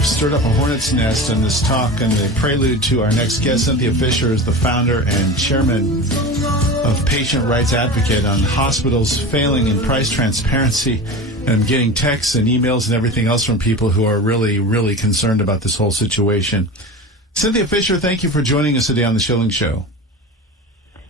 I've stirred up a hornet's nest in this talk, and the prelude to our next guest. Cynthia Fisher is the founder and chairman of Patient Rights Advocate on hospitals failing in price transparency. And I'm getting texts and emails and everything else from people who are really, really concerned about this whole situation. Cynthia Fisher, thank you for joining us today on the Schilling Show.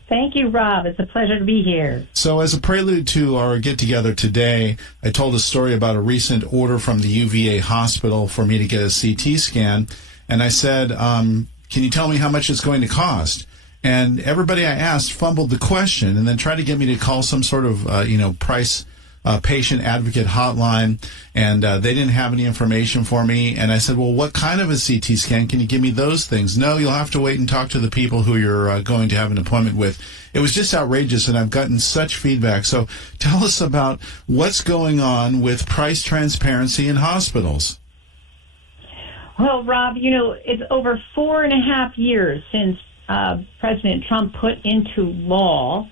Thank you, Rob. It's a pleasure to be here. So as a prelude to our get-together today, I told a story about a recent order from the UVA hospital for me to get a CT scan. And I said, can you tell me how much it's going to cost? And everybody I asked fumbled the question and then tried to get me to call some sort of, price patient advocate hotline, and they didn't have any information for me. And I said, well, what kind of a CT scan? Can you give me those things? No, you'll have to wait and talk to the people who you're going to have an appointment with. It was just outrageous, and I've gotten such feedback. So tell us about what's going on with price transparency in hospitals. Well, Rob, it's over 4.5 years since President Trump put into law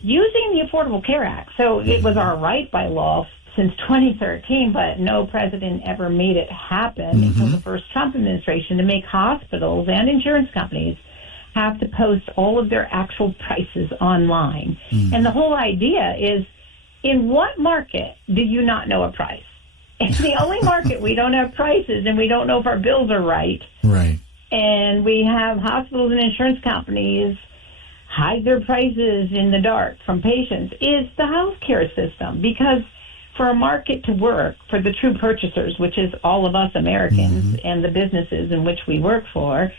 using the Affordable Care Act. So it was our right by law since 2013, but no president ever made it happen until the first Trump administration, to make hospitals and insurance companies have to post all of their actual prices online. And the whole idea is, in what market do you not know a price? It's the only market we don't have prices and we don't know if our bills are right. Right. And we have hospitals and insurance companies hide their prices in the dark from patients, is the healthcare system. Because for a market to work, for the true purchasers, which is all of us Americans and the businesses in which we work for,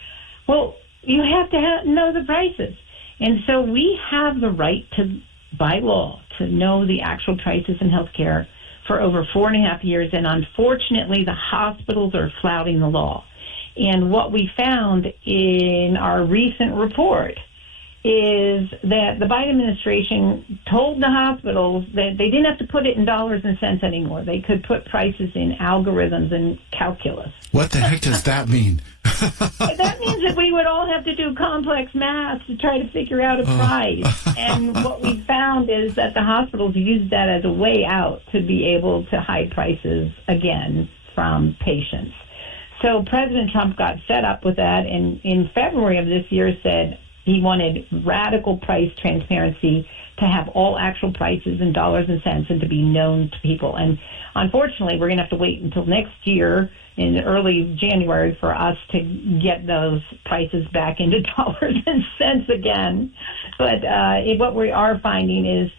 well, you have to know the prices. And so we have the right to, by law, to know the actual prices in healthcare for over 4.5 years. And unfortunately, the hospitals are flouting the law. And what we found in our recent report is that the Biden administration told the hospitals that they didn't have to put it in dollars and cents anymore. They could put prices in algorithms and calculus. What the heck does that mean? That means that we would all have to do complex math to try to figure out a price. And what we found is that the hospitals used that as a way out to be able to hide prices again from patients. So President Trump got fed up with that, and in February of this year said he wanted radical price transparency, to have all actual prices in dollars and cents and to be known to people. And unfortunately, we're going to have to wait until next year in early January for us to get those prices back into dollars and cents again. But what we are finding is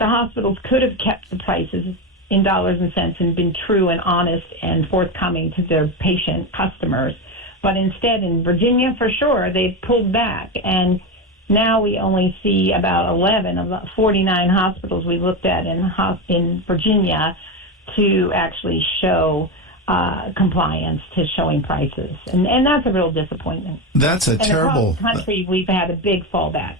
the hospitals could have kept the prices in dollars and cents and been true and honest and forthcoming to their patient customers. But instead, in Virginia, for sure, they pulled back. And now we only see about 11 of the 49 hospitals we looked at in Virginia to actually show compliance to showing prices. And that's a real disappointment. That's terrible. Across the country, we've had a big fallback.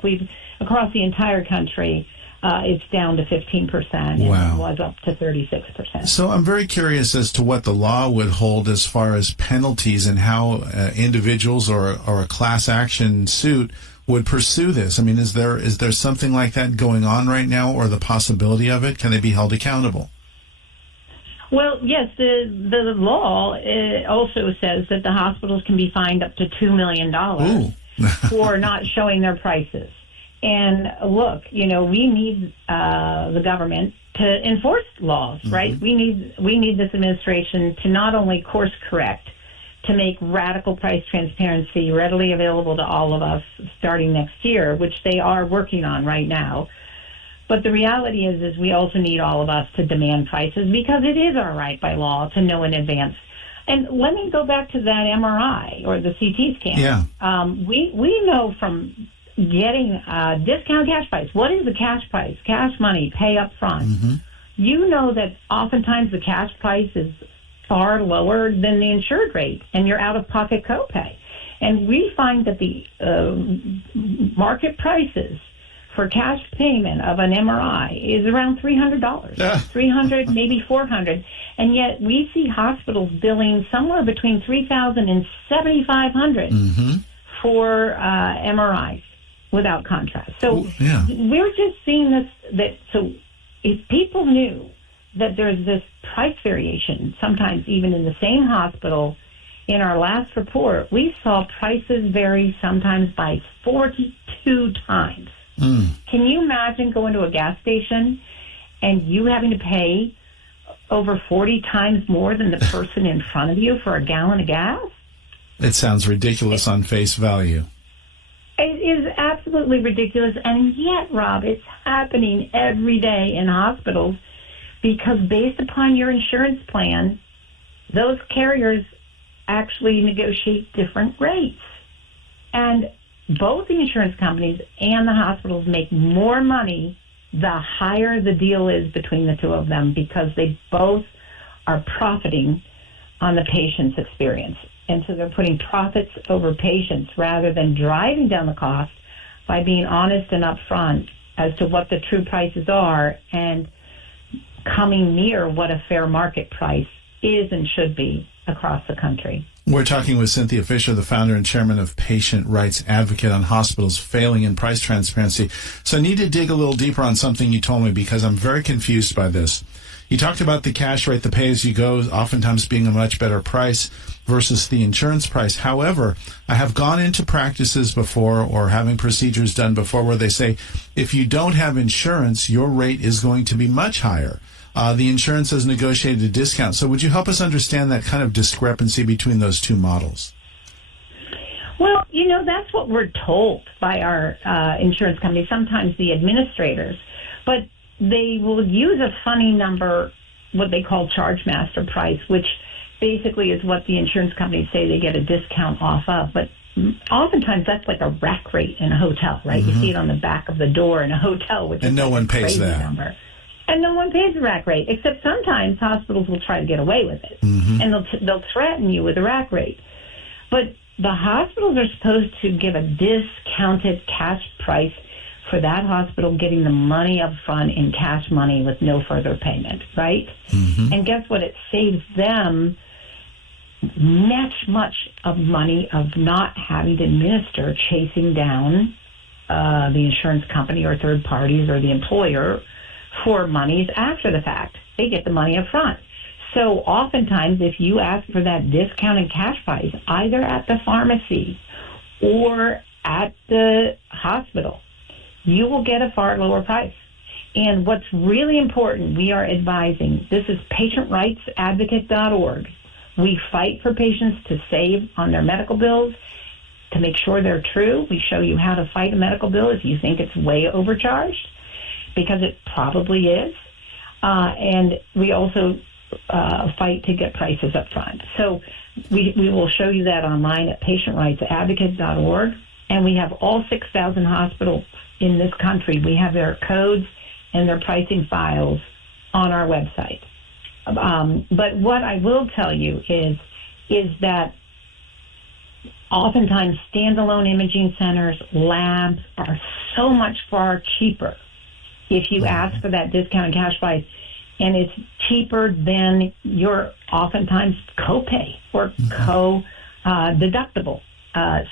Across the entire country, it's down to 15%, and it was up to 36%. So I'm very curious as to what the law would hold as far as penalties and how individuals or a class action suit would pursue this. I mean, is there something like that going on right now, or the possibility of it? Can they be held accountable? Well, yes, the law also says that the hospitals can be fined up to $2 million for not showing their prices. And look, we need the government to enforce laws, right? We need this administration to not only course correct, to make radical price transparency readily available to all of us starting next year, which they are working on right now. But the reality is we also need all of us to demand prices, because it is our right by law to know in advance. And let me go back to that MRI or the CT scan. Yeah. We know from getting discount cash price. What is the cash price? Cash money, pay up front. You know that oftentimes the cash price is far lower than the insured rate, and your out-of-pocket copay. And we find that the market prices for cash payment of an MRI is around $300, $300, maybe $400. And yet we see hospitals billing somewhere between $3,000 and $7,500 for MRIs without contrast. So we're just seeing this, so if people knew that there's this price variation, sometimes even in the same hospital, in our last report, we saw prices vary sometimes by 42 times. Can you imagine going to a gas station and you having to pay over 40 times more than the person in front of you for a gallon of gas? It sounds ridiculous on face value. It is absolutely ridiculous, and yet, Rob, it's happening every day in hospitals because based upon your insurance plan, those carriers actually negotiate different rates. And both the insurance companies and the hospitals make more money the higher the deal is between the two of them because they both are profiting on the patient's experience. And so they're putting profits over patients rather than driving down the cost by being honest and upfront as to what the true prices are and coming near what a fair market price is and should be across the country. We're talking with Cynthia Fisher, the founder and chairman of Patient Rights Advocate, on hospitals failing in price transparency. So I need to dig a little deeper on something you told me because I'm very confused by this. You talked about the cash rate, the pay-as-you-go, oftentimes being a much better price versus the insurance price. However, I have gone into practices before or having procedures done before where they say, if you don't have insurance, your rate is going to be much higher. The insurance has negotiated a discount. So would you help us understand that kind of discrepancy between those two models? Well, that's what we're told by our insurance company, sometimes the administrators. But they will use a funny number, what they call charge master price, which basically is what the insurance companies say they get a discount off of. But oftentimes that's like a rack rate in a hotel, right? You see it on the back of the door in a hotel, which and is no like one a pays crazy that number. And no one pays the rack rate, except sometimes hospitals will try to get away with it. And they'll threaten you with a rack rate. But the hospitals are supposed to give a discounted cash price for that hospital getting the money up front in cash money with no further payment, right? And guess what? It saves them much of money of not having to administer chasing down the insurance company or third parties or the employer for monies after the fact. They get the money up front. So oftentimes, if you ask for that discounted cash price, either at the pharmacy or at the hospital, you will get a far lower price. And what's really important, we are advising, this is patientrightsadvocate.org. We fight for patients to save on their medical bills, to make sure they're true. We show you how to fight a medical bill if you think it's way overcharged, because it probably is. And we also fight to get prices up front. So we will show you that online at patientrightsadvocate.org. And we have all 6,000 hospitals in this country. We have their codes and their pricing files on our website. But what I will tell you is that oftentimes standalone imaging centers, labs are so much far cheaper if you ask for that discounted cash price, and it's cheaper than your oftentimes copay or co-deductible.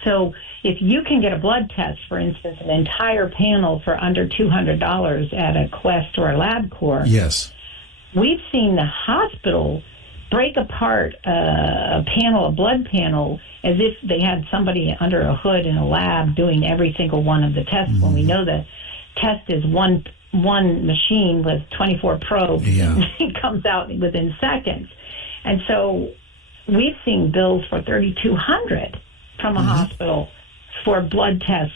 So if you can get a blood test, for instance, an entire panel for under $200 at a Quest or a LabCorp, yes, we've seen the hospital break apart a blood panel, as if they had somebody under a hood in a lab doing every single one of the tests, when we know the test is one machine with 24 probes, and it comes out within seconds. And so we've seen bills for $3,200 from a hospital for blood tests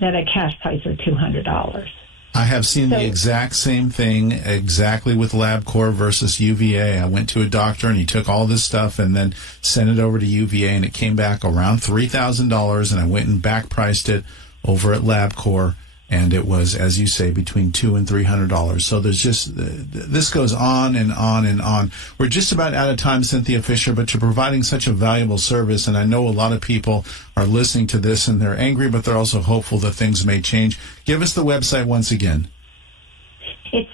that at cash price are $200. I have seen the exact same thing, exactly with LabCorp versus UVA. I went to a doctor and he took all this stuff and then sent it over to UVA, and it came back around $3,000, and I went and back priced it over at LabCorp, and it was, as you say, between $200 and $300. So there's just, this goes on and on and on. We're just about out of time, Cynthia Fisher, but you're providing such a valuable service, and I know a lot of people are listening to this and they're angry, but they're also hopeful that things may change. Give us the website once again. It's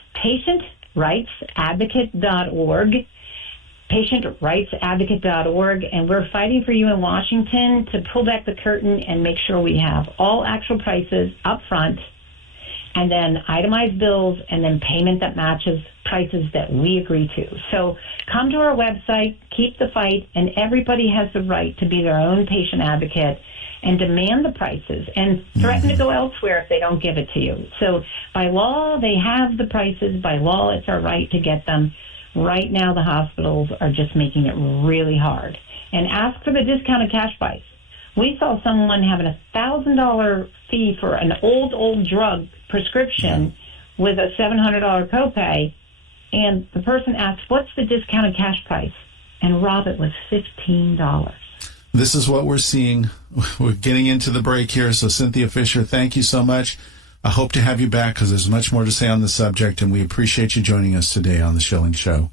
patientrightsadvocate.org. patientrightsadvocate.org, and we're fighting for you in Washington to pull back the curtain and make sure we have all actual prices up front and then itemized bills, and then payment that matches prices that we agree to. So come to our website, keep the fight, and everybody has the right to be their own patient advocate and demand the prices and threaten to go elsewhere if they don't give it to you. So by law, they have the prices. By law, it's our right to get them. Right now, the hospitals are just making it really hard. And ask for the discounted cash price. We saw someone having $1,000 fee for an old drug prescription with a $700 copay, and the person asked, "What's the discounted cash price?" And Rob, it was $15. This is what we're seeing. We're getting into the break here. So, Cynthia Fisher, thank you so much. I hope to have you back because there's much more to say on the subject, and we appreciate you joining us today on The Schilling Show.